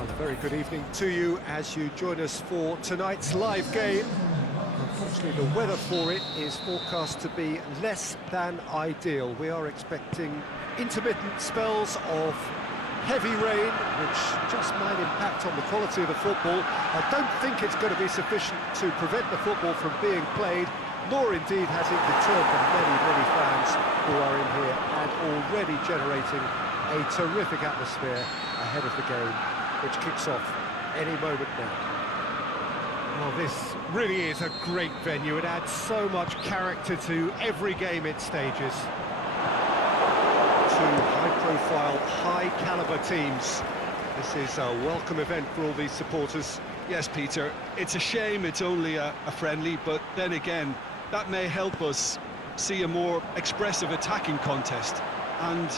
Well, a very good evening to you as you join us for tonight's live game. Unfortunately, the weather for it is forecast to be less than ideal. We are expecting intermittent spells of heavy rain, which just might impact on the quality of the football. I don't think it's going to be sufficient to prevent the football from being played, nor indeed has it deterred the many fans who are in here and already generating a terrific atmosphere ahead of the game, which kicks off any moment now. Well, this really is a great venue. It adds so much character to every game it stages. Two high-profile, high-caliber teams. This is a welcome event for all these supporters. Yes, Peter, it's a shame it's only a friendly, but then again, that may help us see a more expressive attacking contest. And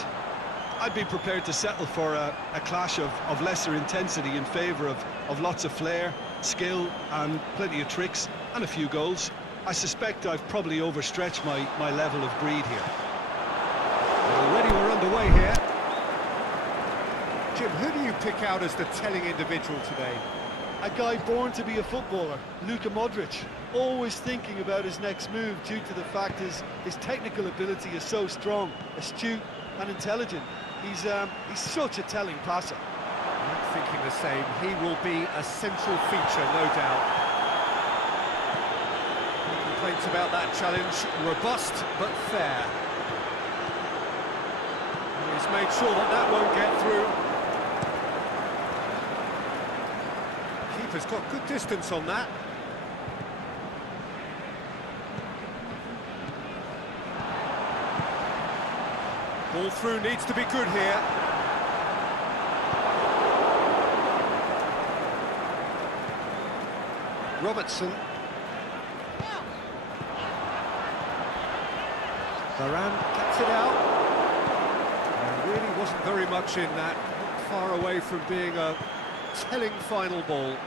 I'd be prepared to settle for a clash of lesser intensity in favour of lots of flair, skill and plenty of tricks and a few goals. I suspect I've probably overstretched my level of greed here. Already we're underway here. Jim, who do you pick out as the telling individual today? A guy born to be a footballer, Luka Modric, always thinking about his next move due to the fact his technical ability is so strong, astute and intelligent. He's such a telling passer. I'm thinking the same. He will be a central feature, no doubt. No complaints about that challenge. Robust, but fair. And he's made sure that won't get through. Keeper's got good distance on that. Ball through needs to be good here. Robertson. Varane gets it out. There really wasn't very much in that. Not far away from being a telling final ball.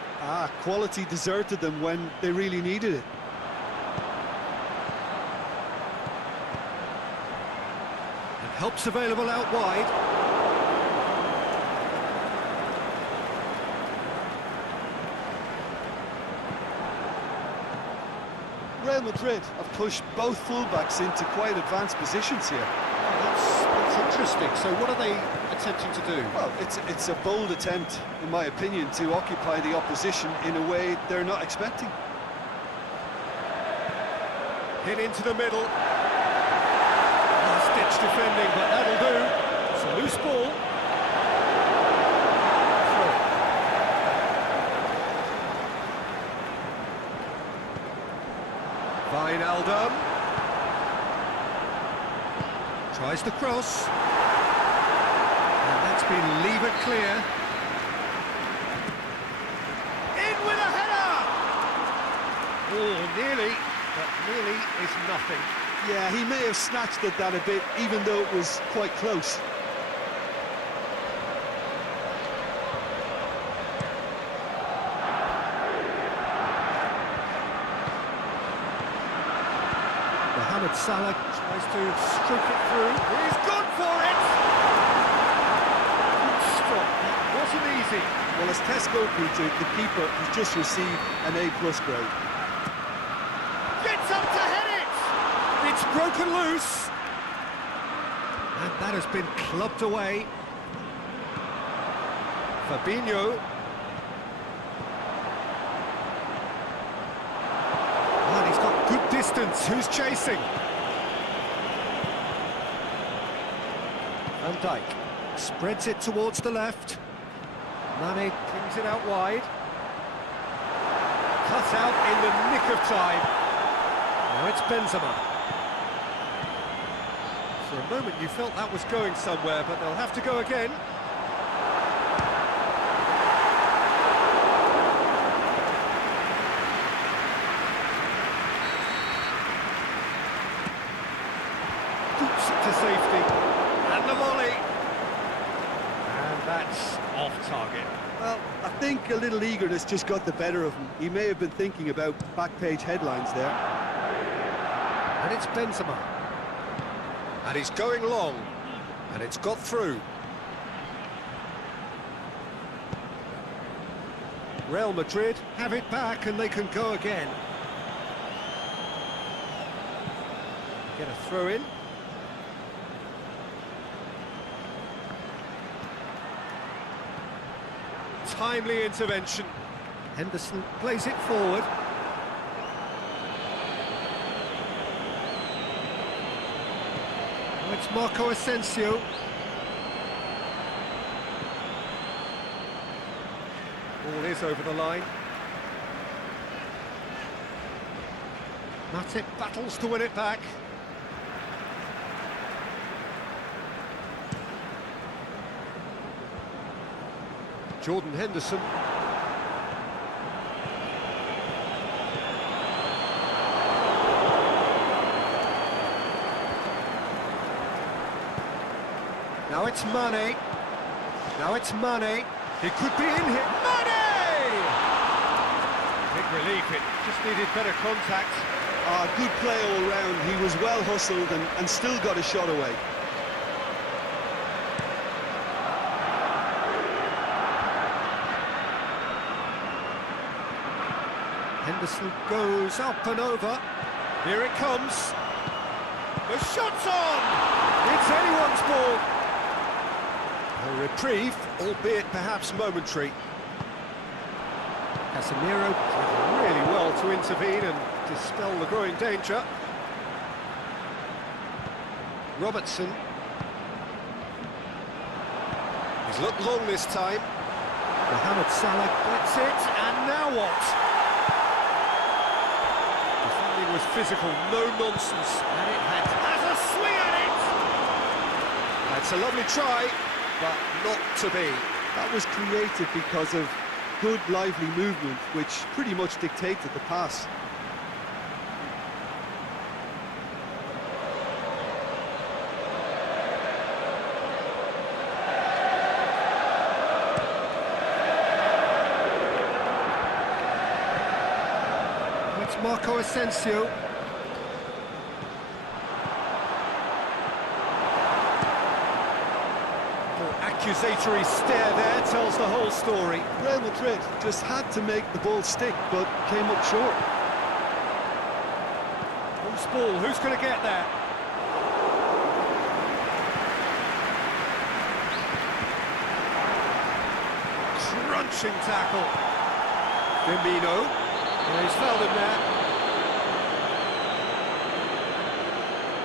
Quality deserted them when they really needed it. Help's available out wide. Real Madrid have pushed both fullbacks into quite advanced positions here. That's interesting. So what are they attempting to do? Well, it's a bold attempt, in my opinion, to occupy the opposition in a way they're not expecting. Hit into the middle. Stitch defending, but that'll do. It's a loose ball. Wijnaldum tries the cross, and that's been levered clear. In with a header! Oh, nearly, but nearly is nothing. Yeah, he may have snatched at that a bit, even though it was quite close. Mohamed Salah tries to stroke it through. He's gone for it! Good stop, that wasn't easy. Well, as Tesco, Peter, the keeper has just received an A+ grade. Gets up to head it! It's broken loose. And that has been clubbed away. Fabinho. And he's got good distance. Who's chasing? Van Dijk spreads it towards the left. Mane brings it out wide. Cut out in the nick of time. Now it's Benzema. For a moment you felt that was going somewhere, but they'll have to go again. Boots it to safety. And the volley. And that's off target. Well, I think a little eagerness just got the better of him. He may have been thinking about back-page headlines there. And it's Benzema. And he's going long. And it's got through. Real Madrid have it back and they can go again. Get a throw in. Timely intervention. Henderson plays it forward. Oh, it's Marco Asensio. Ball is over the line. Matip battles to win it back. Jordan Henderson. Now it's Mane. Now it's Mane. He could be in here. Mane! Big relief, it just needed better contact. Good play all round. He was well hustled and still got a shot away. Henderson goes up and over. Here it comes. The shot's on! It's anyone's ball. A reprieve, albeit perhaps momentary. Casemiro did really well to intervene and dispel the growing danger. Robertson. He's looked long this time. Mohamed Salah gets it, and now what? Defending was physical, no nonsense, and it has a swing at it! That's a lovely try, but not to be. That was created because of good, lively movement, which pretty much dictated the pass. It's Marco Asensio. Accusatory stare there tells the whole story. Real Madrid just had to make the ball stick, but came up short. Who's ball? Who's going to get there? Crunching tackle. Firmino. Yeah, he's fouled him there.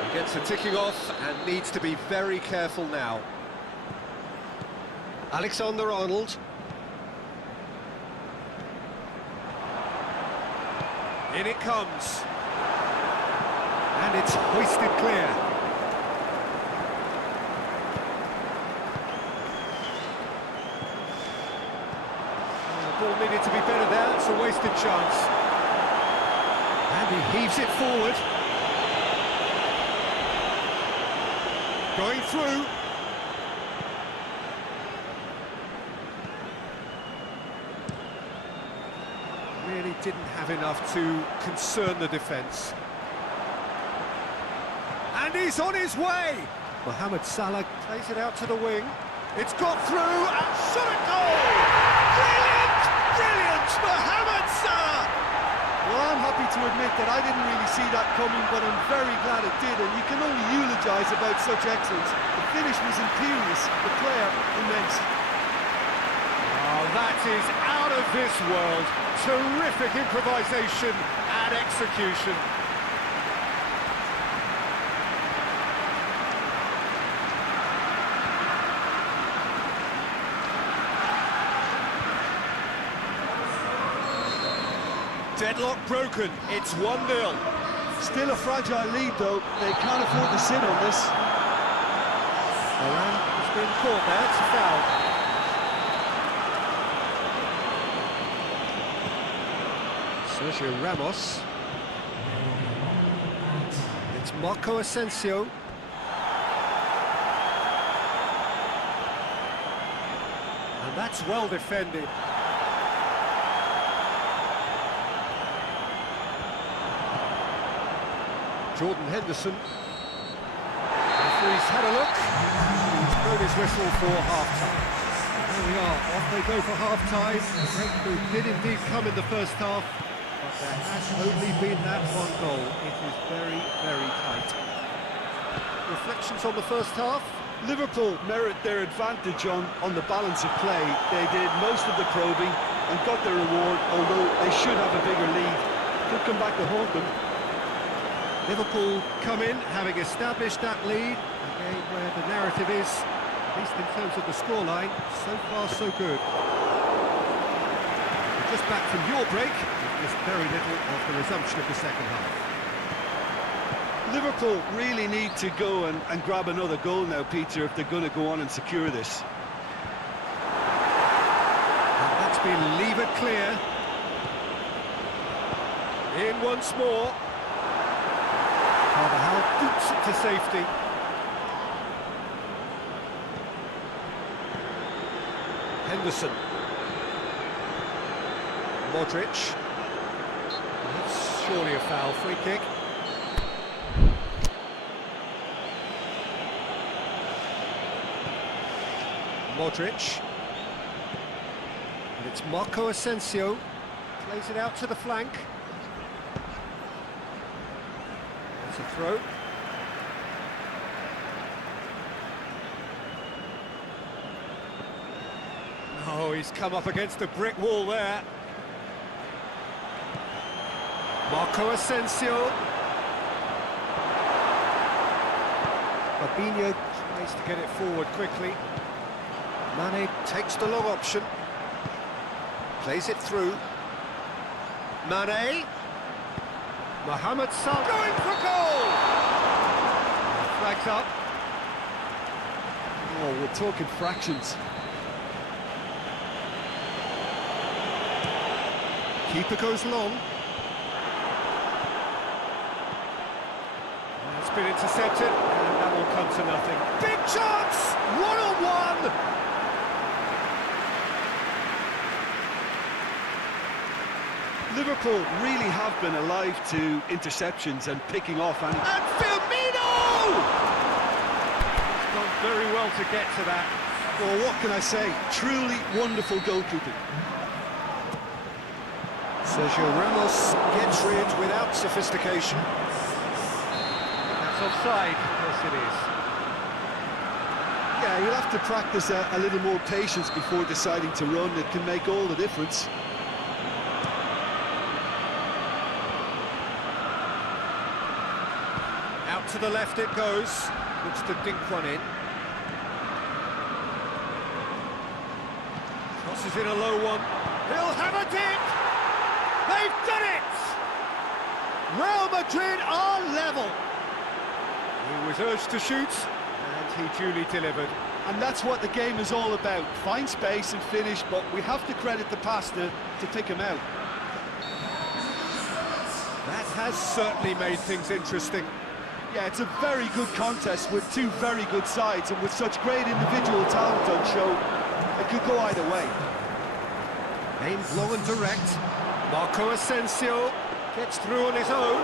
He gets the ticking off and needs to be very careful now. Alexander-Arnold. In it comes. And it's hoisted clear. The ball needed to be better there, it's a wasted chance. And he heaves it forward. Going through. Really didn't have enough to concern the defence. And he's on his way! Mohamed Salah plays it out to the wing. It's got through and shot a goal! Brilliant! Brilliant! Mohamed Salah! Well, I'm happy to admit that I didn't really see that coming, but I'm very glad it did, and you can only eulogise about such excellence. The finish was imperious, the player immense. Oh, that is out of this world. Terrific improvisation and execution. Deadlock broken, it's 1-0. Still a fragile lead, though. They can't afford to sit on this. Varane has been caught there, it's a foul. Sergio Ramos. It's Marco Asensio. And that's well defended. Jordan Henderson. Referee's had a look. He's blown his whistle for half-time. There we are, off they go for half-time. The breakthrough did indeed come in the first half, but there has only been that one goal. It is very, very tight. Reflections on the first half? Liverpool merit their advantage on the balance of play. They did most of the probing and got their reward, although they should have a bigger lead. Could come back to haunt them. Liverpool come in, having established that lead, a game where the narrative is, at least in terms of the scoreline, so far so good. We're just back from your break, with just very little of the resumption of the second half. Liverpool really need to go and grab another goal now, Peter, if they're going to go on and secure this. And that's been levered clear. In once more. Carvajal boots it to safety. Henderson. Modric. That's surely a foul, free kick. Modric. And it's Marco Asensio. Plays it out to the flank. It's a throw. Oh, he's come up against a brick wall there. Marco Asensio. Fabinho tries to get it forward quickly. Mane takes the long option. Plays it through. Mane. Mohamed Salah going for goal! Flags up. Oh, we're talking fractions. Keeper goes long. It's been intercepted, and that will come to nothing. Big chance! 1-on-1! Liverpool really have been alive to interceptions and picking off any... And Firmino! It's gone very well to get to that. Well, what can I say? Truly wonderful goalkeeping. Sergio Ramos gets rid without sophistication. That's offside. Yes, it is. Yeah, you'll have to practice a little more patience before deciding to run. It can make all the difference. Out to the left it goes. Looks to dink one in. Crosses in a low one. He'll have a dink! They've done it! Real Madrid are level. He was urged to shoot, and he duly delivered. And that's what the game is all about. Find space and finish, but we have to credit the pass to pick him out. That has certainly made things interesting. Yeah, it's a very good contest with two very good sides, and with such great individual talent on show, it could go either way. Aimed long and direct. Marco Asensio gets through on his own.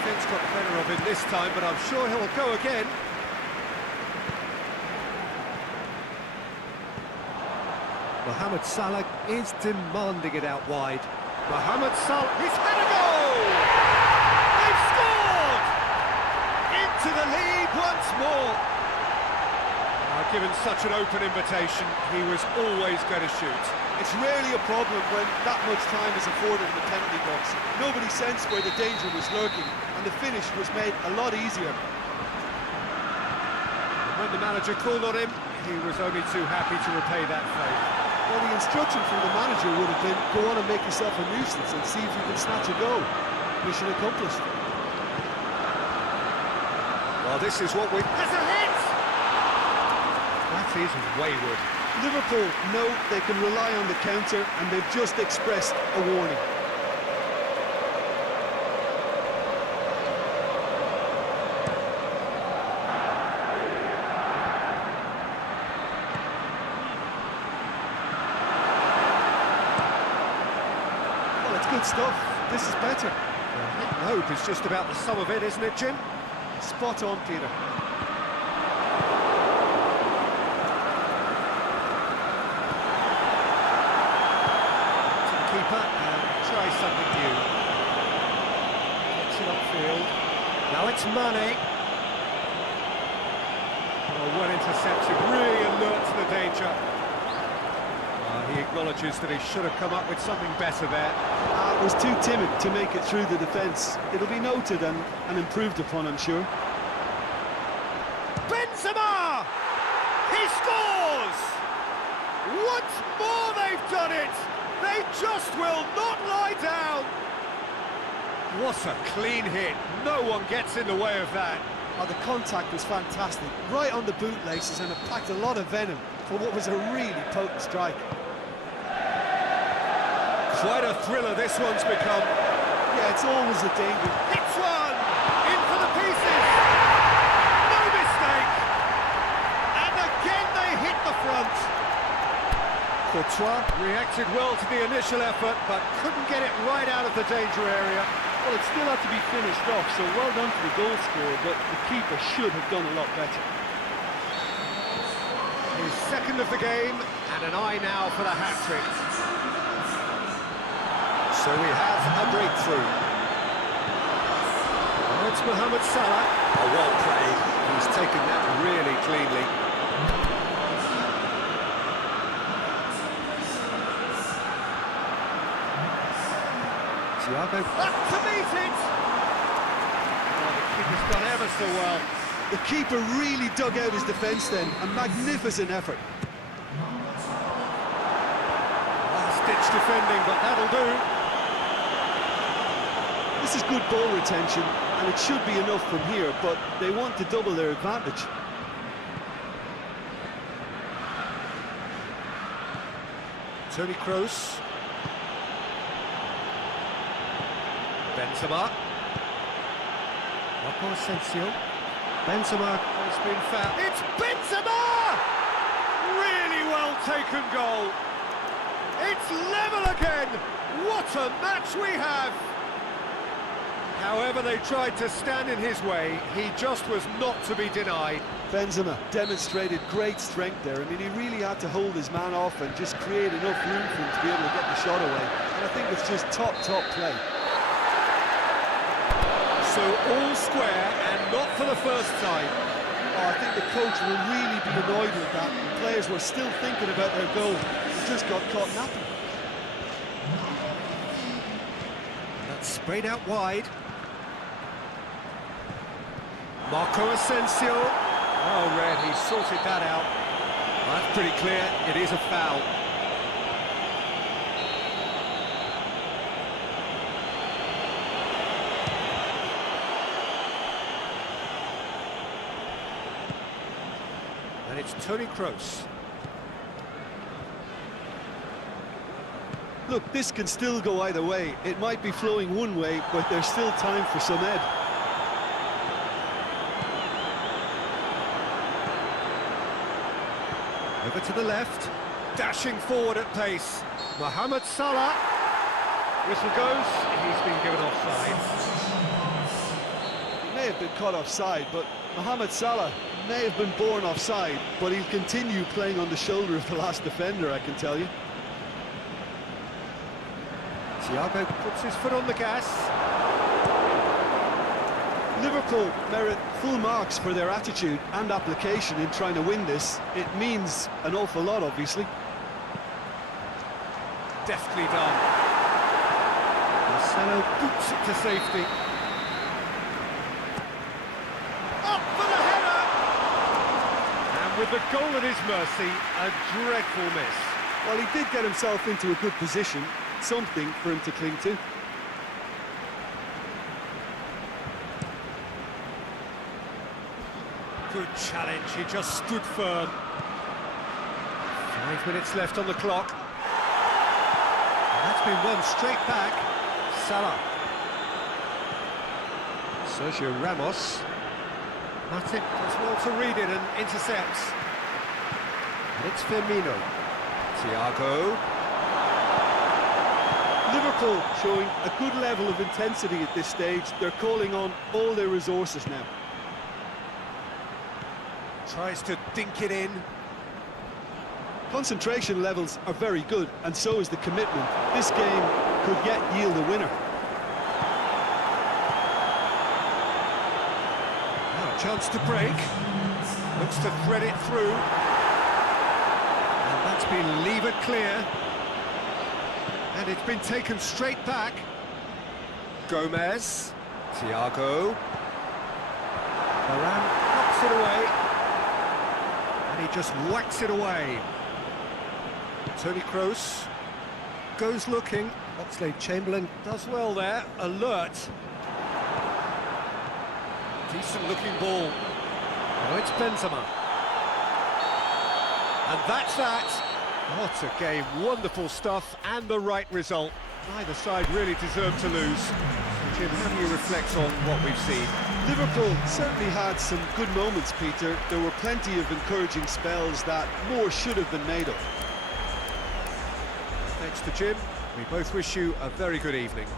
Defence got the better of him this time, but I'm sure he'll go again. Mohamed Salah is demanding it out wide. Mohamed Salah, he's had a goal! They've scored! Into the lead once more. Given such an open invitation, he was always going to shoot. It's rarely a problem when that much time is afforded in the penalty box. Nobody sensed where the danger was lurking, and the finish was made a lot easier. When the manager called on him, he was only too happy to repay that favour. Well, the instruction from the manager would have been, go on and make yourself a nuisance and see if you can snatch a goal. Mission accomplished. Well, this is what we... There's a hit! That is wayward. Liverpool know they can rely on the counter, and they've just expressed a warning. Well, it's good stuff. This is better. Hope is just about the sum of it, isn't it, Jim? Spot on, Peter. midfield. Now it's Mane. Oh, well intercepted, really alert to the danger. He acknowledges that he should have come up with something better there. Was too timid to make it through the defence. It'll be noted and improved upon, I'm sure. Benzema! He scores! Once more they've done it! They just will not lie down! What a clean hit. No one gets in the way of that. Oh, the contact was fantastic. Right on the bootlaces, and it packed a lot of venom for what was a really potent strike. Quite a thriller this one's become. Yeah, it's always a danger. Hits one! In for the pieces! No mistake! And again they hit the front. Courtois reacted well to the initial effort, but couldn't get it right out of the danger area. Well, it still had to be finished off, so well done to the goal scorer, but the keeper should have done a lot better. His second of the game, and an eye now for the hat-trick. So we have a breakthrough. Oh, it's Mohamed Salah. Oh, well played. He's taken that really cleanly. Thiago back to meet it! Oh, the keeper's done ever so well. The keeper really dug out his defence then. A magnificent effort. Last-ditch defending, but that'll do. This is good ball retention, and it should be enough from here, but they want to double their advantage. Toni Kroos. Benzema. Marco Asensio. Benzema has been fouled. It's Benzema! Really well taken goal. It's level again. What a match we have. However they tried to stand in his way, he just was not to be denied. Benzema demonstrated great strength there. I mean, he really had to hold his man off and just create enough room for him to be able to get the shot away. And I think it's just top play. So all square, and not for the first time. Oh, I think the coach will really be annoyed with that. The players were still thinking about their goal. They just got caught napping. That's sprayed out wide. Marco Asensio. Oh, red, he sorted that out. Well, that's pretty clear, it is a foul. And it's Toni Kroos. Look, this can still go either way. It might be flowing one way, but there's still time for some ed. Over to the left, dashing forward at pace. Mohamed Salah. Whistle goes, he's been given offside. He may have been caught offside, but Mohamed Salah may have been born offside, but he'll continue playing on the shoulder of the last defender, I can tell you. Thiago puts his foot on the gas. Liverpool merit full marks for their attitude and application in trying to win this. It means an awful lot, obviously. Deftly done. Marcelo boots it to safety. Up for the header! And with the goal at his mercy, a dreadful miss. Well, he did get himself into a good position, something for him to cling to. Good challenge, he just stood firm. 5 minutes left on the clock. And that's been won straight back. Salah. Sergio Ramos. Matip does well to read it and intercepts. And it's Firmino. Thiago. Liverpool showing a good level of intensity at this stage. They're calling on all their resources now. Tries to dink it in. Concentration levels are very good, and so is the commitment. This game could yet yield a winner. Chance to break. Looks to thread it through. And that's been levered clear. And it's been taken straight back. Gomez. Thiago. Varane knocks it away. And he just whacks it away. Toni Kroos goes looking. Oxlade-Chamberlain does well there. Alert. Decent looking ball. Oh, it's Benzema. And that's that. What a game. Wonderful stuff and the right result. Neither side really deserved to lose. So, Jim, how do you reflect on what we've seen? Liverpool certainly had some good moments, Peter. There were plenty of encouraging spells that more should have been made of. Thanks to Jim. We both wish you a very good evening.